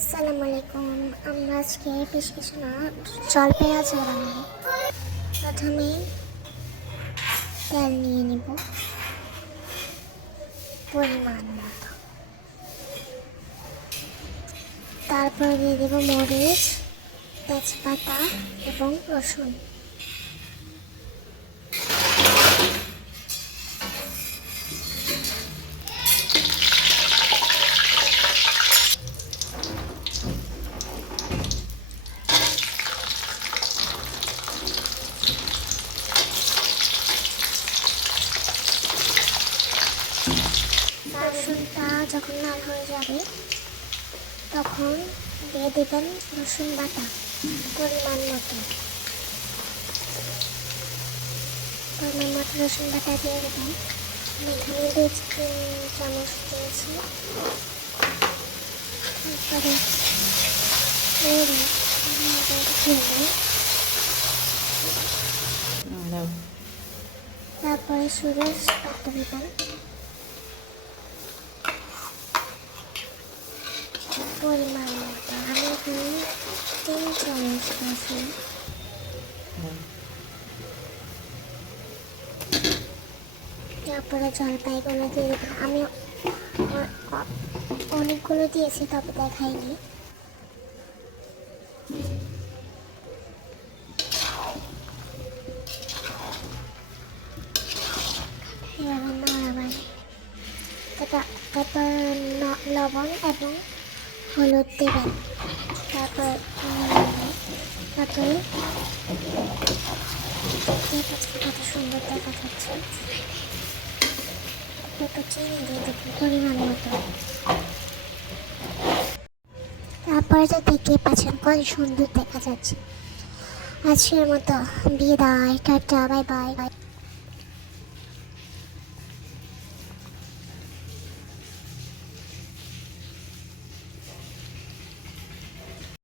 আসসালামু আলাইকুম। আমরা আজকে বেশ কিছু না জলপাই আচার বানাবো। প্রথমে তেল নিয়ে নিব পরিমাণ মতো, তারপর দিয়ে দেব মরিচ, তেজপাতা এবং রসুন। রসুনটা যখন লাল হয়ে যাবে তখন দিয়ে দেবেন রসুন বাটা পরিমাণ মতো। রসুন বাটা দিয়ে দেবেন। আমি এখানে 2-3 চামচ দিয়েছি। তারপরে সুরেশ পাতা দিবেন পরিমাণ মতো। আমি এখানে 3 চামচ দিয়েছি। তারপরে জলপাইগুলো দিয়ে দেবেন। আমি অনেকগুলো দিয়েছি, তবে দেখাইনি। এভাবে নাড়াবেন। তারপর লবণ এবং হলুদ দেবেন। তারপরে কত সুন্দর দেখা যাচ্ছে। একটু চিনি দিয়ে দেবেন পরিমাণ মতো। তারপরে তো দেখতে পাচ্ছেন কত সুন্দর দেখা যাচ্ছে। আজকের মতো বিদায়, টাটা, বাই বাই।